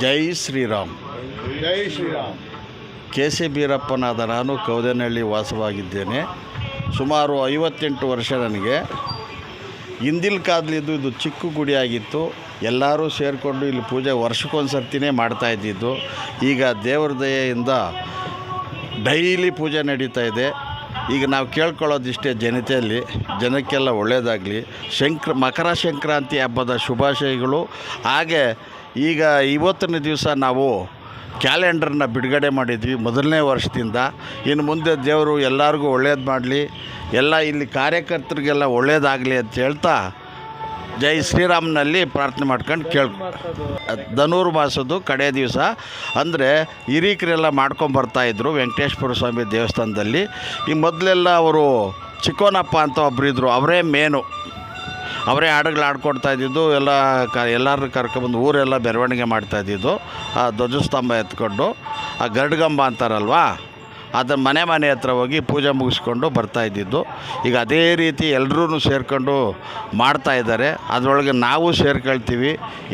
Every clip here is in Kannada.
ಜೈ ಶ್ರೀರಾಮ್. ಜೈ ಶ್ರೀರಾಮ್. ಕೆ ಸಿ ಬೀರಪ್ಪನಾದ ನಾನು ಕೌದೇನಹಳ್ಳಿ ವಾಸವಾಗಿದ್ದೇನೆ. ಸುಮಾರು 58 ವರ್ಷ ನನಗೆ. ಹಿಂದಿನ ಕಾಲದಲ್ಲಿದ್ದು ಇದು ಚಿಕ್ಕ ಗುಡಿಯಾಗಿತ್ತು. ಎಲ್ಲರೂ ಸೇರಿಕೊಂಡು ಇಲ್ಲಿ ಪೂಜೆ ವರ್ಷಕ್ಕೊಂದು ಸರ್ತಿನೇ ಮಾಡ್ತಾಯಿದ್ದಿದ್ದು. ಈಗ ದೇವ್ರ ದಯೆಯಿಂದ ಡೈಲಿ ಪೂಜೆ ನಡೀತಾ ಇದೆ. ಈಗ ನಾವು ಕೇಳ್ಕೊಳ್ಳೋದಿಷ್ಟೇ, ಜನಕ್ಕೆಲ್ಲ ಒಳ್ಳೆಯದಾಗಲಿ. ಮಕರ ಸಂಕ್ರಾಂತಿ ಹಬ್ಬದ ಶುಭಾಶಯಗಳು. ಹಾಗೆ ಈಗ ಇವತ್ತಿನ ದಿವಸ ನಾವು ಕ್ಯಾಲೆಂಡರ್ನ ಬಿಡುಗಡೆ ಮಾಡಿದ್ವಿ ಮೊದಲನೇ ವರ್ಷದಿಂದ. ಇನ್ನು ಮುಂದೆ ದೇವರು ಎಲ್ಲರಿಗೂ ಒಳ್ಳೇದು ಮಾಡಲಿ, ಎಲ್ಲ ಇಲ್ಲಿ ಕಾರ್ಯಕರ್ತರಿಗೆಲ್ಲ ಒಳ್ಳೇದಾಗಲಿ ಅಂತ ಹೇಳ್ತಾ ಜೈ ಶ್ರೀರಾಮ್ನಲ್ಲಿ ಪ್ರಾರ್ಥನೆ ಮಾಡ್ಕೊಂಡು ಧನುರ್ಮಾಸದ್ದು ಕಡೆ ದಿವಸ ಅಂದರೆ ಹಿರೀಕರೆಲ್ಲ ಮಾಡ್ಕೊಂಬರ್ತಾಯಿದ್ರು ವೆಂಕಟೇಶ್ವರ ಸ್ವಾಮಿ ದೇವಸ್ಥಾನದಲ್ಲಿ. ಈ ಮೊದಲೆಲ್ಲ ಅವರು ಚಿಕ್ಕೋನಪ್ಪ ಅಂತ ಒಬ್ಬರಿದ್ದರು, ಅವರೇ ಮೇನು, ಅವರೇ ಹಾಡುಗಳು ಆಡ್ಕೊಡ್ತಾಯಿದ್ದು. ಎಲ್ಲರೂ ಕರ್ಕೊಬಂದು ಊರೆಲ್ಲ ಮೆರವಣಿಗೆ ಮಾಡ್ತಾಯಿದ್ದು. ಆ ಧ್ವಜಸ್ತಂಭ ಎತ್ಕೊಂಡು ಆ ಗರುಡಗಂಬ ಅಂತಾರಲ್ವ, ಅದನ್ನು ಮನೆ ಹತ್ರ ಹೋಗಿ ಪೂಜೆ ಮುಗಿಸ್ಕೊಂಡು ಬರ್ತಾಯಿದ್ದು. ಈಗ ಅದೇ ರೀತಿ ಎಲ್ಲರೂ ಸೇರ್ಕೊಂಡು ಮಾಡ್ತಾಯಿದ್ದಾರೆ. ಅದರೊಳಗೆ ನಾವು ಸೇರ್ಕೊಳ್ತೀವಿ.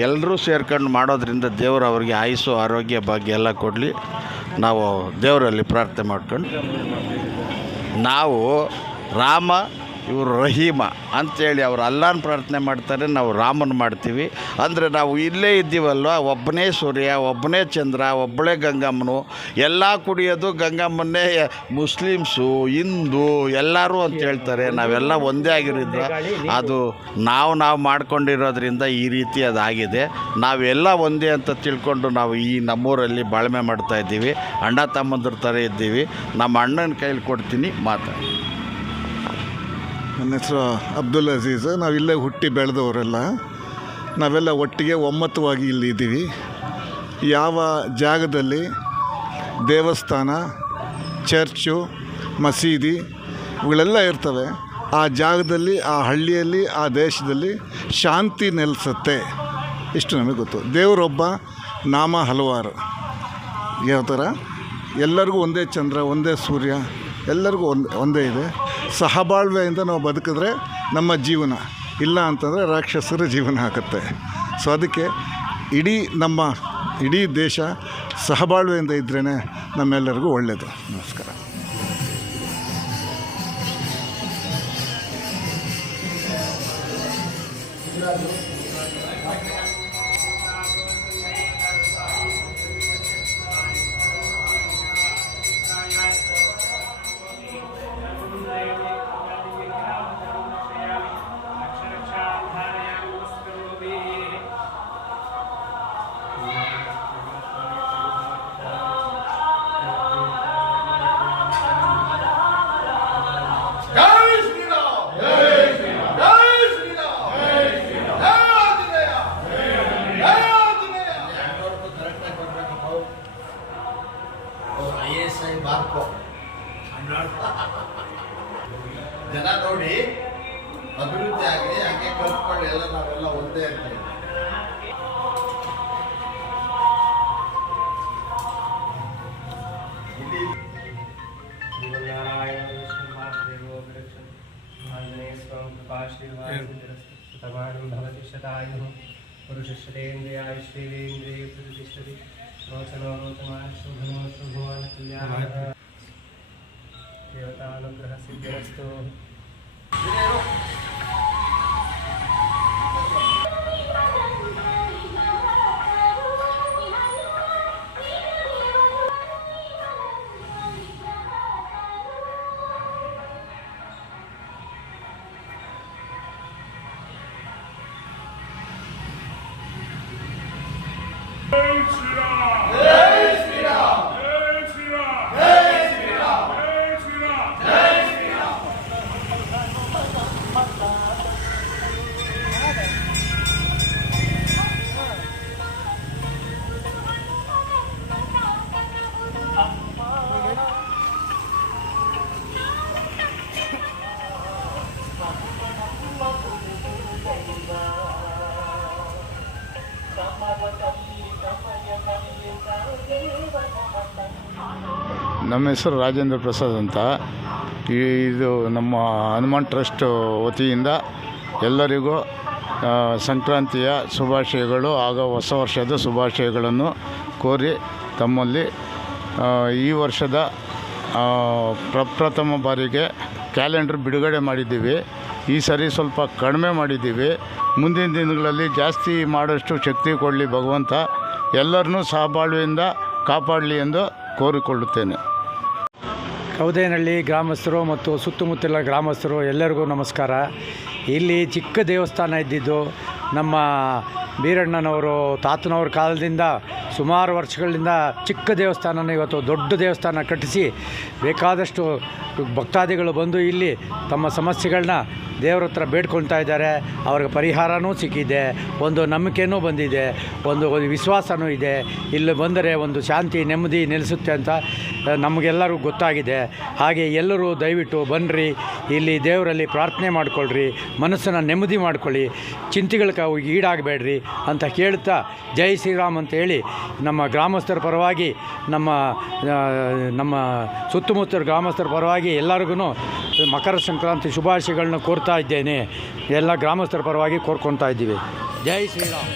ಎಲ್ಲರೂ ಸೇರ್ಕೊಂಡು ಮಾಡೋದ್ರಿಂದ ದೇವರು ಅವ್ರಿಗೆ ಆಯುಸ್ಸು ಆರೋಗ್ಯ ಭಾಗ್ಯ ಎಲ್ಲ ಕೊಡಲಿ. ನಾವು ದೇವರಲ್ಲಿ ಪ್ರಾರ್ಥನೆ ಮಾಡ್ಕೊಂಡು, ನಾವು ರಾಮ ಇವರು ರಹೀಮ ಅಂಥೇಳಿ ಅವರು ಅಲ್ಲಾನ ಪ್ರಾರ್ಥನೆ ಮಾಡ್ತಾರೆ, ನಾವು ರಾಮನ ಮಾಡ್ತೀವಿ. ಅಂದರೆ ನಾವು ಇಲ್ಲೇ ಇದ್ದೀವಲ್ವ, ಒಬ್ಬನೇ ಸೂರ್ಯ, ಒಬ್ಬನೇ ಚಂದ್ರ, ಒಬ್ಬಳೇ ಗಂಗಮ್ಮನು. ಎಲ್ಲ ಕುಡಿಯೋದು ಗಂಗಮ್ಮನ್ನೇ. ಮುಸ್ಲಿಮ್ಸು, ಹಿಂದೂ ಎಲ್ಲರೂ ಅಂತ ಹೇಳ್ತಾರೆ. ನಾವೆಲ್ಲ ಒಂದೇ ಆಗಿರೋದ್ರ ಅದು ನಾವು ಮಾಡ್ಕೊಂಡಿರೋದ್ರಿಂದ ಈ ರೀತಿ ಅದಾಗಿದೆ. ನಾವೆಲ್ಲ ಒಂದೇ ಅಂತ ತಿಳ್ಕೊಂಡು ನಾವು ಈ ನಮ್ಮೂರಲ್ಲಿ ಬಾಳ್ಮೆ ಮಾಡ್ತಾಯಿದ್ದೀವಿ. ಅಣ್ಣ ತಮ್ಮಂದ್ರ ಥರ ಇದ್ದೀವಿ. ನಮ್ಮ ಅಣ್ಣನ ಕೈಲಿ ಕೊಡ್ತೀನಿ, ಮಾತಾಡಿ. ನನ್ನ ಹೆಸರು ಅಬ್ದುಲ್ ಅಜೀಜ್. ನಾವಿಲ್ಲೇ ಹುಟ್ಟಿ ಬೆಳೆದವರೆಲ್ಲ, ನಾವೆಲ್ಲ ಒಟ್ಟಿಗೆ ಒಮ್ಮತವಾಗಿ ಇಲ್ಲಿ ಇದ್ದೀವಿ. ಯಾವ ಜಾಗದಲ್ಲಿ ದೇವಸ್ಥಾನ, ಚರ್ಚು, ಮಸೀದಿ ಇವುಗಳೆಲ್ಲ ಇರ್ತವೆ, ಆ ಜಾಗದಲ್ಲಿ, ಆ ಹಳ್ಳಿಯಲ್ಲಿ, ಆ ದೇಶದಲ್ಲಿ ಶಾಂತಿ ನೆಲೆಸುತ್ತೆ. ಇಷ್ಟು ನಮಗೆ ಗೊತ್ತು. ದೇವರೊಬ್ಬ, ನಾಮ ಹಲವಾರು. ಯಾವ ಥರ ಎಲ್ಲರಿಗೂ ಒಂದೇ ಚಂದ್ರ, ಒಂದೇ ಸೂರ್ಯ, ಎಲ್ಲರಿಗೂ ಒಂದೇ ಇದೆ. ಸಹಬಾಳ್ವೆಯಿಂದ ನಾವು ಬದುಕಿದ್ರೆ ನಮ್ಮ ಜೀವನ, ಇಲ್ಲ ಅಂತಂದರೆ ರಾಕ್ಷಸರ ಜೀವನ ಆಗುತ್ತೆ. ಸೊ ಅದಕ್ಕೆ ಇಡೀ ದೇಶ ಸಹಬಾಳ್ವೆಯಿಂದ ಇದ್ರೇ ನಮ್ಮೆಲ್ಲರಿಗೂ ಒಳ್ಳೆಯದು. ನಮಸ್ಕಾರ. ಜನ ನೋಡಿ ಅಭಿವೃದ್ಧಿ ಆಗಲಿ, ಹಂಗೆ ಕಲ್ತ್ಕೊಂಡು ಎಲ್ಲ ನಾವೆಲ್ಲ ಒಂದೇ ಇರ್ತೀವಿ. ಪುರುಷೇಂದ್ರಿಯ ಪ್ರತಿಷ್ಠತಿ ರೋಚನೋ ರೋಚಮಾನ ಶುಭನೋ ಶುಭವಾನ ಕಲ್ಯಾಣ ದೇವತಾನುಗ್ರಹ ಸಿದ್ಧಿರಸ್ತು. ನಮ್ಮ ಹೆಸರು ರಾಜೇಂದ್ರ ಪ್ರಸಾದ್ ಅಂತ. ಇದು ನಮ್ಮ ಹನುಮಾನ್ ಟ್ರಸ್ಟ್ ವತಿಯಿಂದ ಎಲ್ಲರಿಗೂ ಸಂಕ್ರಾಂತಿಯ ಶುಭಾಶಯಗಳು ಹಾಗೂ ಹೊಸ ವರ್ಷದ ಶುಭಾಶಯಗಳನ್ನು ಕೋರಿ ತಮ್ಮಲ್ಲಿ ಈ ವರ್ಷದ ಪ್ರಪ್ರಥಮ ಬಾರಿಗೆ ಕ್ಯಾಲೆಂಡರ್ ಬಿಡುಗಡೆ ಮಾಡಿದ್ದೀವಿ. ಈ ಸರಿ ಸ್ವಲ್ಪ ಕಡಿಮೆ ಮಾಡಿದ್ದೀವಿ. ಮುಂದಿನ ದಿನಗಳಲ್ಲಿ ಜಾಸ್ತಿ ಮಾಡೋಷ್ಟು ಶಕ್ತಿ ಕೊಡಲಿ ಭಗವಂತ. ಎಲ್ಲರನ್ನೂ ಸಹಬಾಳ್ವೆಯಿಂದ ಕಾಪಾಡಲಿ ಎಂದು ಕೋರಿಕೊಳ್ಳುತ್ತೇನೆ. ಕೌದೇನಹಳ್ಳಿ ಗ್ರಾಮಸ್ಥರು ಮತ್ತು ಸುತ್ತಮುತ್ತಲ ಗ್ರಾಮಸ್ಥರು ಎಲ್ಲರಿಗೂ ನಮಸ್ಕಾರ. ಇಲ್ಲಿ ಚಿಕ್ಕ ದೇವಸ್ಥಾನ ಇದ್ದಿದ್ದು ನಮ್ಮ ಬೀರಣ್ಣನವರು ತಾತನವ್ರ ಕಾಲದಿಂದ ಸುಮಾರು ವರ್ಷಗಳಿಂದ ಚಿಕ್ಕ ದೇವಸ್ಥಾನನ ಇವತ್ತು ದೊಡ್ಡ ದೇವಸ್ಥಾನ ಕಟ್ಟಿಸಿ ಬೇಕಾದಷ್ಟು ಭಕ್ತಾದಿಗಳು ಬಂದು ಇಲ್ಲಿ ತಮ್ಮ ಸಮಸ್ಯೆಗಳನ್ನ ದೇವ್ರ ಹತ್ರ ಬೇಡ್ಕೊಳ್ತಾ ಇದ್ದಾರೆ. ಅವ್ರಿಗೆ ಪರಿಹಾರವೂ ಸಿಕ್ಕಿದೆ, ಒಂದು ನಂಬಿಕೆಯೂ ಬಂದಿದೆ, ಒಂದು ವಿಶ್ವಾಸವೂ ಇದೆ. ಇಲ್ಲಿ ಬಂದರೆ ಒಂದು ಶಾಂತಿ ನೆಮ್ಮದಿ ನೆಲೆಸುತ್ತೆ ಅಂತ ನಮಗೆಲ್ಲರಿಗೂ ಗೊತ್ತಾಗಿದೆ. ಹಾಗೆ ಎಲ್ಲರೂ ದಯವಿಟ್ಟು ಬನ್ನಿರಿ, ಇಲ್ಲಿ ದೇವರಲ್ಲಿ ಪ್ರಾರ್ಥನೆ ಮಾಡಿಕೊಳ್ಳ್ರಿ, ಮನಸ್ಸನ್ನು ನೆಮ್ಮದಿ ಮಾಡ್ಕೊಳ್ಳಿ, ಚಿಂತೆಗಳಿಗೆ ಈಡಾಗಬೇಡ್ರಿ ಅಂತ ಕೇಳ್ತಾ ಜೈ ಶ್ರೀರಾಮ್ ಅಂತ ಹೇಳಿ ನಮ್ಮ ಗ್ರಾಮಸ್ಥರ ಪರವಾಗಿ ನಮ್ಮ ಸುತ್ತಮುತ್ತ ಗ್ರಾಮಸ್ಥರ ಪರವಾಗಿ ಎಲ್ಲರಿಗೂ ಮಕರ ಸಂಕ್ರಾಂತಿ ಶುಭಾಶಯಗಳನ್ನ ಕೋರ್ತಾ ಇದ್ದೇನೆ. ಎಲ್ಲ ಗ್ರಾಮಸ್ಥರ ಪರವಾಗಿ ಕೋರ್ಕೊಳ್ತಾ ಇದ್ದೀವಿ. ಜೈ ಶ್ರೀರಾಮ್.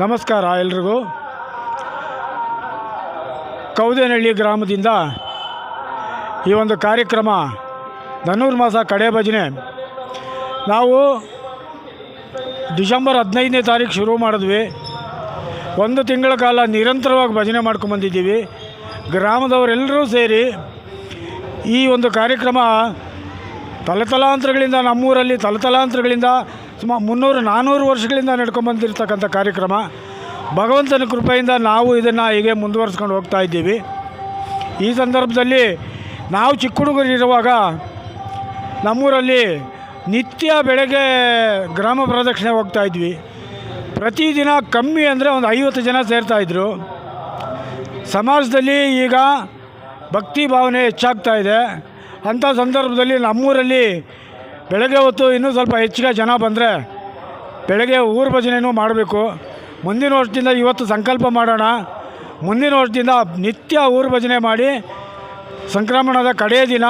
ನಮಸ್ಕಾರ ಎಲ್ರಿಗೂ. ಕೌದೇನಹಳ್ಳಿ ಗ್ರಾಮದಿಂದ ಈ ಒಂದು ಕಾರ್ಯಕ್ರಮ ಧನುರ್ಮಾಸ ಕಡೆ ಭಜನೆ ನಾವು ಡಿಸೆಂಬರ್ 15ನೇ ತಾರೀಕು ಶುರು ಮಾಡಿದ್ವಿ. ಒಂದು ತಿಂಗಳ ಕಾಲ ನಿರಂತರವಾಗಿ ಭಜನೆ ಮಾಡ್ಕೊಂಬಂದಿದ್ದೀವಿ. ಗ್ರಾಮದವರೆಲ್ಲರೂ ಸೇರಿ ಈ ಒಂದು ಕಾರ್ಯಕ್ರಮ ತಲತಲಾಂತರಗಳಿಂದ ನಮ್ಮೂರಲ್ಲಿ ತಲತಲಾಂತರಗಳಿಂದ ಸುಮಾರು 300-400 ವರ್ಷಗಳಿಂದ ನಡ್ಕೊಂಬಂದಿರ್ತಕ್ಕಂಥ ಕಾರ್ಯಕ್ರಮ. ಭಗವಂತನ ಕೃಪೆಯಿಂದ ನಾವು ಇದನ್ನು ಹೀಗೆ ಮುಂದುವರಿಸ್ಕೊಂಡು ಹೋಗ್ತಾ ಇದ್ದೀವಿ. ಈ ಸಂದರ್ಭದಲ್ಲಿ ನಾವು ಚಿಕ್ಕ ಹುಡುಗರಿರುವಾಗ ನಮ್ಮೂರಲ್ಲಿ ನಿತ್ಯ ಬೆಳಗ್ಗೆ ಗ್ರಾಮ ಪ್ರದಕ್ಷಿಣೆ ಹೋಗ್ತಾಯಿದ್ವಿ. ಪ್ರತಿದಿನ ಕಮ್ಮಿ ಅಂದರೆ ಒಂದು 50 ಜನ ಸೇರ್ತಾಯಿದ್ರು. ಸಮಾಜದಲ್ಲಿ ಈಗ ಭಕ್ತಿ ಭಾವನೆ ಹೆಚ್ಚಾಗ್ತಾ ಇದೆ. ಅಂಥ ಸಂದರ್ಭದಲ್ಲಿ ನಮ್ಮೂರಲ್ಲಿ ಬೆಳಗ್ಗೆ ಹೊತ್ತು ಇನ್ನೂ ಸ್ವಲ್ಪ ಹೆಚ್ಚಿಗೆ ಜನ ಬಂದರೆ ಬೆಳಗ್ಗೆ ಊರು ಭಜನೆಯೂ ಮಾಡಬೇಕು. ಮುಂದಿನ ವರ್ಷದಿಂದ ಇವತ್ತು ಸಂಕಲ್ಪ ಮಾಡೋಣ, ಮುಂದಿನ ವರ್ಷದಿಂದ ನಿತ್ಯ ಊರು ಭಜನೆ ಮಾಡಿ ಸಂಕ್ರಮಣದ ಕಡೆಯ ದಿನ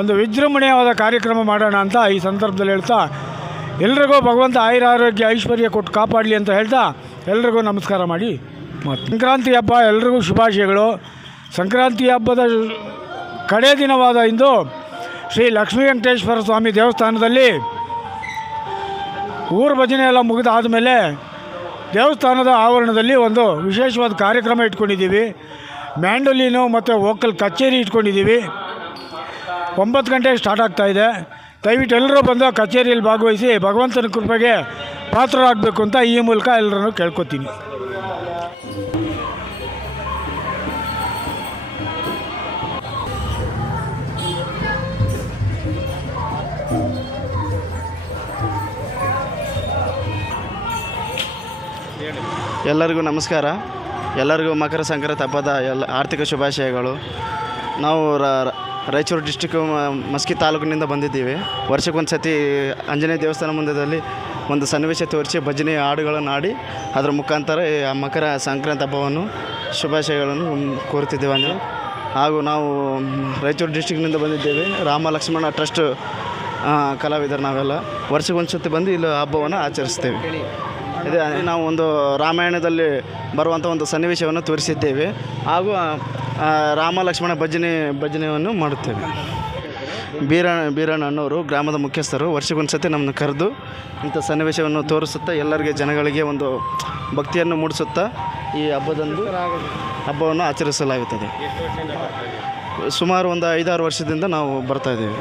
ಒಂದು ವಿಜೃಂಭಣೆಯಾದ ಕಾರ್ಯಕ್ರಮ ಮಾಡೋಣ ಅಂತ ಈ ಸಂದರ್ಭದಲ್ಲಿ ಹೇಳ್ತಾ, ಎಲ್ರಿಗೂ ಭಗವಂತ ಆಯುರಾರೋಗ್ಯ ಐಶ್ವರ್ಯ ಕೊಟ್ಟು ಕಾಪಾಡಲಿ ಅಂತ ಹೇಳ್ತಾ ಎಲ್ರಿಗೂ ನಮಸ್ಕಾರ ಮಾಡಿ ಸಂಕ್ರಾಂತಿ ಹಬ್ಬ ಎಲ್ರಿಗೂ ಶುಭಾಶಯಗಳು. ಸಂಕ್ರಾಂತಿ ಹಬ್ಬದ ಕಡೆಯ ದಿನವಾದ ಇಂದು ಶ್ರೀ ಲಕ್ಷ್ಮೀ ವೆಂಕಟೇಶ್ವರ ಸ್ವಾಮಿ ದೇವಸ್ಥಾನದಲ್ಲಿ ಊರು ಭಜನೆ ಎಲ್ಲ ಮುಗಿದಾದಮೇಲೆ ದೇವಸ್ಥಾನದ ಆವರಣದಲ್ಲಿ ಒಂದು ವಿಶೇಷವಾದ ಕಾರ್ಯಕ್ರಮ ಇಟ್ಕೊಂಡಿದ್ದೀವಿ. ಮ್ಯಾಂಡೋಲಿನು ಮತ್ತು ವೋಕಲ್ ಕಚೇರಿ ಇಟ್ಕೊಂಡಿದ್ದೀವಿ. 9 ಗಂಟೆಗೆ ಸ್ಟಾರ್ಟ್ ಆಗ್ತಾಯಿದೆ. ದಯವಿಟ್ಟು ಎಲ್ಲರೂ ಬಂದು ಕಚೇರಿಯಲ್ಲಿ ಭಾಗವಹಿಸಿ ಭಗವಂತನ ಕೃಪೆಗೆ ಪಾತ್ರರಾಗಬೇಕು ಅಂತ ಈ ಮೂಲಕ ಎಲ್ಲರನ್ನೂ ಕೇಳ್ಕೊತೀನಿ. ಎಲ್ಲರಿಗೂ ನಮಸ್ಕಾರ. ಎಲ್ಲರಿಗೂ ಮಕರ ಸಂಕ್ರಾಂತಿ ಹಬ್ಬದ ಆರ್ಥಿಕ ಶುಭಾಶಯಗಳು. ನಾವು ರಾಯಚೂರು ಡಿಸ್ಟಿಕ್ಕು ಮಸ್ಕಿ ತಾಲೂಕಿನಿಂದ ಬಂದಿದ್ದೀವಿ. ವರ್ಷಕ್ಕೊಂದು ಸತಿ ಆಂಜನೇಯ ದೇವಸ್ಥಾನ ಮುಂದದಲ್ಲಿ ಒಂದು ಸನ್ನಿವೇಶ ತೋರಿಸಿ ಭಜನೆ ಹಾಡುಗಳನ್ನು ಹಾಡಿ ಅದರ ಮುಖಾಂತರ ಆ ಮಕರ ಸಂಕ್ರಾಂತಿ ಹಬ್ಬವನ್ನು ಶುಭಾಶಯಗಳನ್ನು ಕೋರುತ್ತಿದ್ದೇವೆ. ಅಂದರೆ ಹಾಗೂ ನಾವು ರಾಯಚೂರು ಡಿಸ್ಟಿಕ್ನಿಂದ ಬಂದಿದ್ದೇವೆ. ರಾಮ ಲಕ್ಷ್ಮಣ ಟ್ರಸ್ಟ್ ಕಲಾವಿದರು ನಾವೆಲ್ಲ ವರ್ಷಕ್ಕೊಂದು ಸತಿ ಬಂದು ಇಲ್ಲಿ ಹಬ್ಬವನ್ನು ಆಚರಿಸ್ತೇವೆ. ಇದೇ ನಾವು ಒಂದು ರಾಮಾಯಣದಲ್ಲಿ ಬರುವಂಥ ಒಂದು ಸನ್ನಿವೇಶವನ್ನು ತೋರಿಸಿದ್ದೇವೆ ಹಾಗೂ ರಾಮ ಲಕ್ಷ್ಮಣ ಭಜನೆಯನ್ನು ಮಾಡುತ್ತೇವೆ. ಬೀರಣ್ಣ ಅಣ್ಣವರು ಗ್ರಾಮದ ಮುಖ್ಯಸ್ಥರು ವರ್ಷಕ್ಕೊಂದು ಸತಿ ನಮ್ಮನ್ನು ಕರೆದು ಇಂಥ ಸನ್ನಿವೇಶವನ್ನು ತೋರಿಸುತ್ತಾ ಎಲ್ಲರಿಗೆ ಜನಗಳಿಗೆ ಒಂದು ಭಕ್ತಿಯನ್ನು ಮೂಡಿಸುತ್ತಾ ಈ ಹಬ್ಬವನ್ನು ಆಚರಿಸಲಾಗುತ್ತದೆ. ಸುಮಾರು ಒಂದು 5-6 ವರ್ಷದಿಂದ ನಾವು ಬರ್ತಾಯಿದ್ದೇವೆ.